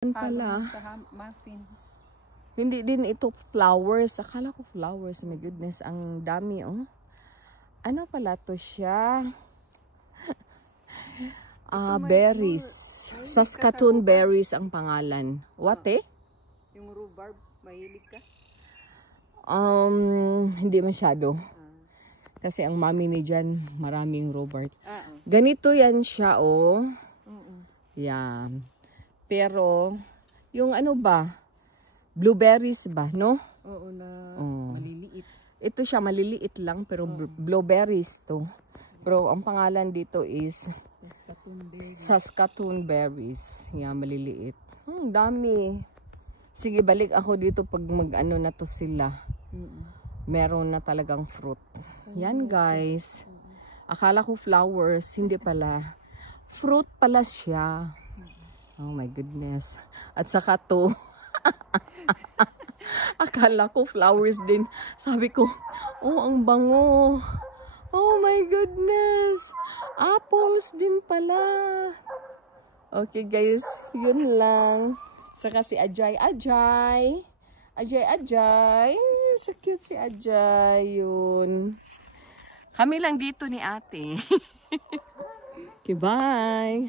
Pala. Sa muffins. Hindi din ito flowers. Akala ko flowers. My goodness, ang dami oh. Ano pala to siya? Berries. Saskatoon berries ang pangalan. What eh? Yung rhubarb, mahilig ka? Hindi masyado. Kasi ang mami ni Jan, maraming rhubarb. Ganito yan siya oh. Yan. Pero, yung ano ba? Blueberries ba, no? Oo, na maliliit. Ito siya, maliliit lang, pero blueberries to. Pero ang pangalan dito is Saskatoon berries. Yan, maliliit. Dami. Sige, balik ako dito pag mag-ano na to sila. Meron na talagang fruit. Yan, guys. Akala ko flowers, hindi pala. Fruit pala siya. Oh my goodness. At saka to. Akala ko flowers din. Sabi ko, oh ang bango. Oh my goodness. Apples din pala. Okay guys, yun lang. Saka si Ajay. Ajay. So cute si Ajay. Yun. Kami lang dito ni ate. Okay, bye.